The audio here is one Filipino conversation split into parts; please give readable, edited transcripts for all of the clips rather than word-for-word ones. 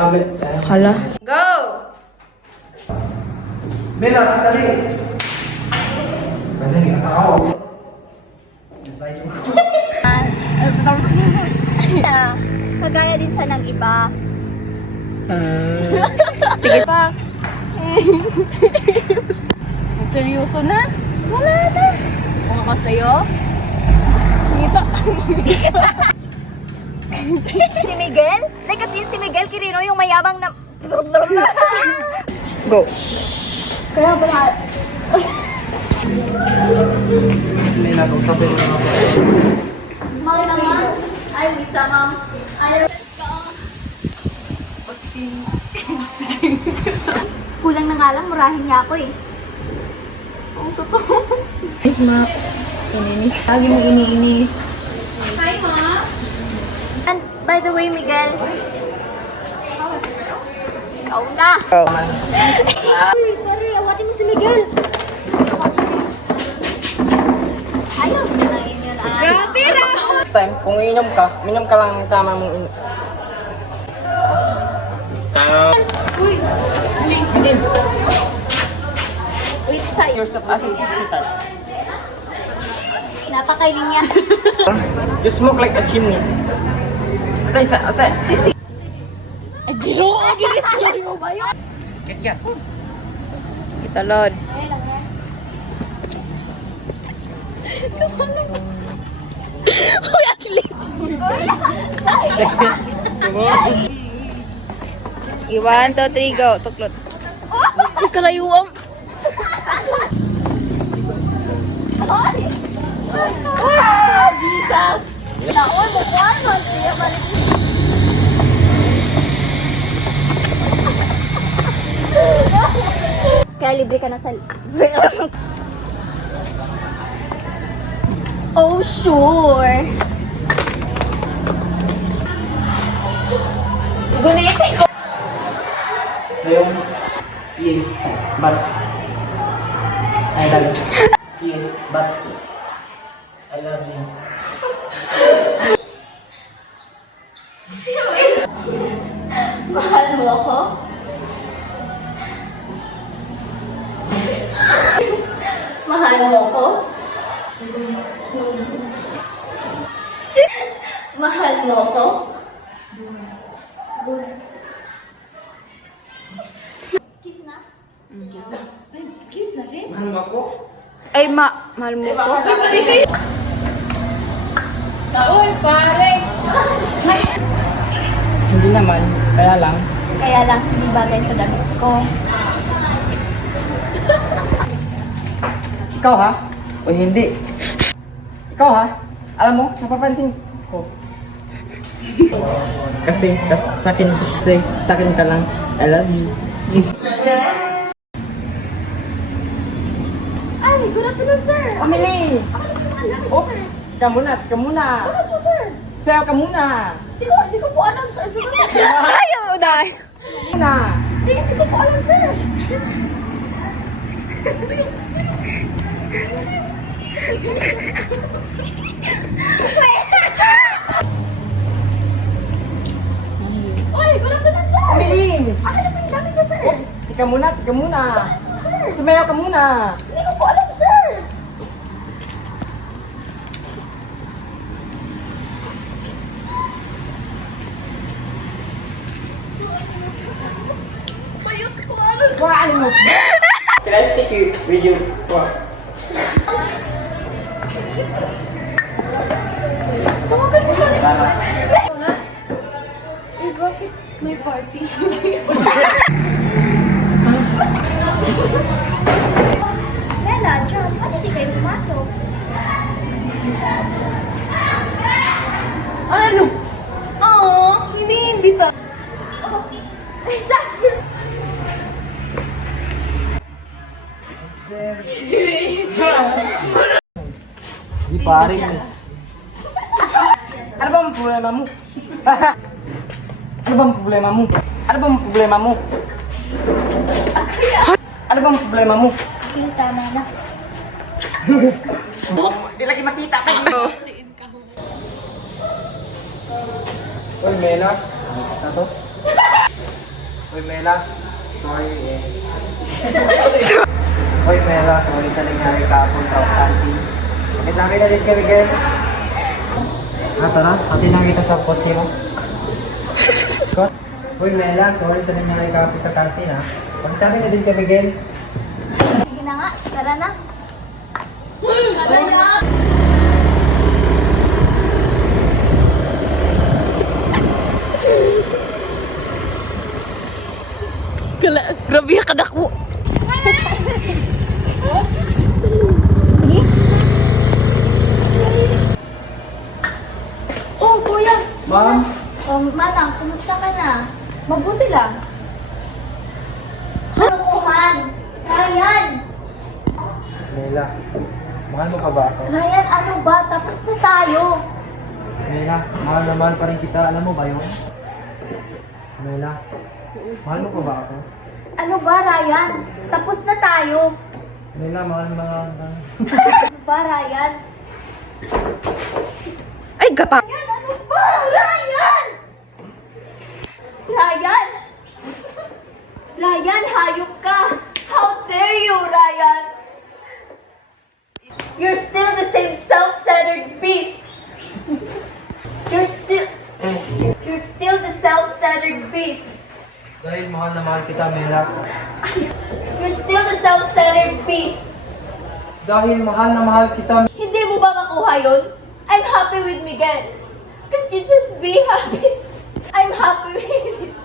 Hala. Go! Bella, sandali. Ano yung tao? Kagaya din siya ng iba. Sige pa. Seryoso na? Wala na. Kung ako sa'yo? Dito. Si Miguel? Like kasi si Miguel Quirino yung mayabang na... Go. Kaya pala... Hindi na usapin mo naman. Mga naman. Ay, wait sa ma'am. Ayaw. Kulang na nga lang, murahin niya ako eh. Ang totoo. Inis ma. Ininis. Lagi mo iniinis. Hi, ma. And by the way, Miguel. Ikaw na. Uy, pare, awatin mo si Miguel. Ayaw mo na inyo na. Grabe, Next time, kung iinom ka lang ng tama mong inom. Uy, Hindi. wait, sa'yo. Years of assistant. Napakailing niya. You smoke like a chimney. Ito isa. Ay, giro! Ginis mo ba yun? Kaya. Kita Lord. Uy, atli. Iwan, 2, 3, go. Tuklot. Uy, kalayuam. Jesus! Naon mo ko ano? Siya balik. Kaya libre ka na sa... Oh, sure. Gunitin ko. Ngayong, yin, but, I love you. Yin, but, I love you. Mahal mo ako? Mahal mo ako? Mahal mo ako? Kiss na? Ay, kiss na siya? Mahal mo ako? Ay, mahal mo ko. Uy, pare! Hindi naman, kaya lang. Kaya lang, hindi bagay sa damit ko. Ikaw ha? O hindi? Ikaw ha? Alam mo, napapansin ko. Kasi sa akin ka lang. I love you. Ay, good afternoon, sir! Amelie! Oops! Ka muna. Ano po, sir? Sayo ka muna. Hindi ko po alam, sir. Ayaw, dahil. Muna. Hindi ko po alam, sir. Uy, good afternoon, sir! Amelie! Ano na po yung gamit niya, sir? Oops! Ika muna. Sir, Sumayaw ka muna. hindi ko po alam, sir. Bayot ko, ano? Kuhaan mo. Can I stick you with you? Tawagan mo ba? Eh, bakit may party? Lena, John, ba't hindi kayo pumasok? Ano? Oo, iniimbita. Oh, exactly. Di pare. Ano bang problema mo? Ano bang problema mo? Ano bang problema mo? Ano bang problema mo? Okay, tama na. Di lagi makita pa. Uy, Mela. Sa to? Uy, Mela. Sorry eh. Uy, Mela. Sorry sa nangyari kahapon sa canteen. Magkasama na din kami, Miguel. Tara. Atin na kita sa kotse mo. Scott? Uy, Mela. Sorry sa nangyari kahapon sa canteen, ha. Magkasama na din kami, Miguel. Sige na nga, tara na. Kalaya! Grabe ka kadako. Oh, kuya! Ma'am? Manang, kumusta ka na? Mabuti lang. Halukuhan! Ryan! Mela. Mahal mo pa ba ako? Ryan, ano ba? Tapos na tayo. Mela, mahal na mahal pa rin kita. Alam mo ba yun? Mela, mahal mo pa ba ako? Ano ba, Ryan? Tapos na tayo. Mela, mahal mga... Ano ba, Ryan? Ay, gata. Ryan, ano ba? Ryan! Ryan! Ryan, hayop ka! How dare you, Ryan! You're still the same self-centered beast! You're still the self-centered beast! Dahil mahal na mahal kita, Mela. You're still the self-centered beast! Dahil mahal na mahal kita, Hindi mo ba makuha yun? I'm happy with Miguel. Can't you just be happy? I'm happy with this.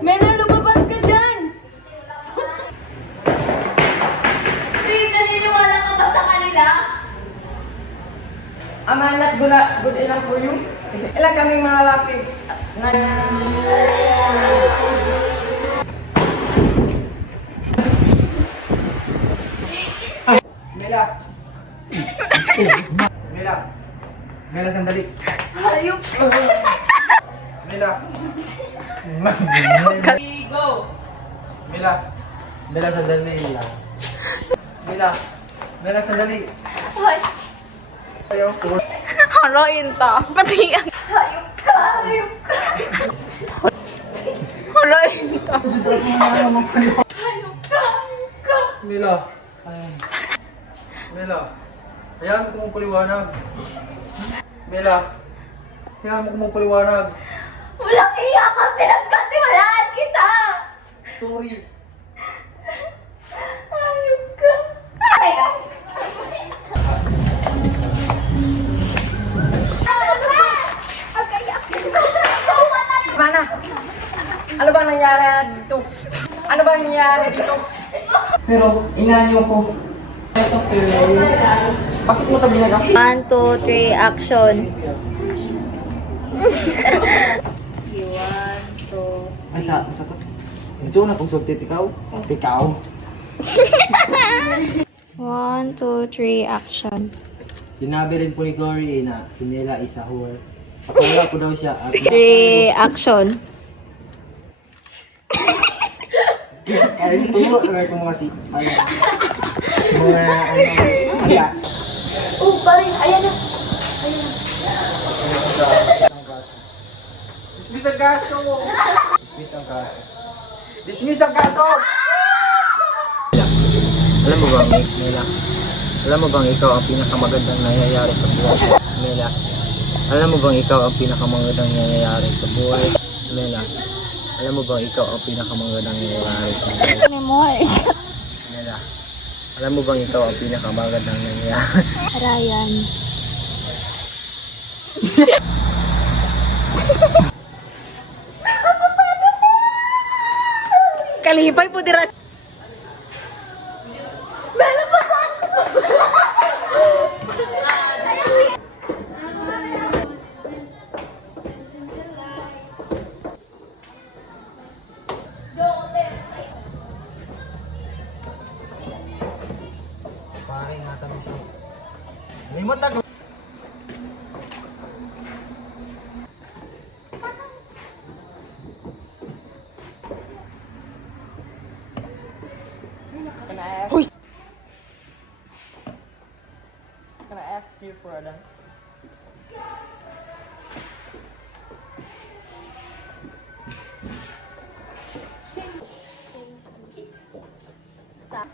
Mena, lumabas ka dyan! Wait, naniniwala ka ba sa kanila? I'm not good enough for you. Ilang kaming mga lalaki na... Mela. Mela. Mela, sandali. Hayop ka! Mela. Go! Mela. Mela, sandali. Mela. Mela, sandali. Hay- Ayaw ko. Haloin ta. Pati ang Hayop ka! Hayop ka! haloin ta. Hayop ka! Hayop ka! Mela. Ay. Mela. Hayaan mo kung paliwanag. Mela. Hayaan mo kung paliwanag. Walang iya ka! Pinagkatiwalaan kita! Sorry. Hayop ka! Hayop ka! Mana? Ano bang nangyari dito? Ano bang nangyari dito? Pero, inanyo ko. Bakit mo ito binaga? 1, 2, 3, action. Ay, sa to? Ito na kung sultit ikaw. Ikaw. 1, 2, 3, action. Sinabi rin po ni Glory na si Nela is a whore. Pakawala po daw siya at 3, action. ay tulo na kung mga si ay mga ano kaya Oh, parin! Ayan na! Ayan na! dismiss ang kaso. Dismiss ang kaso. Dismiss ang kaso. Alam mo ba, Nela? Alam mo bang ikaw ang pinakamagandang nangyayari sa buhay? Nela. Alam mo bang ikaw ang pinakamagandang nangyayari sa buhay? Nela. Alam mo bang ikaw ang pinakamagandang nangyayari sa buhay? Nela. Alam mo bang ikaw ang pinakamagandang nangyayari? Ryan. Kalipay po dira. Pare, ingatan mo siya. Limot ako. Can I ask you for a dance? Basta.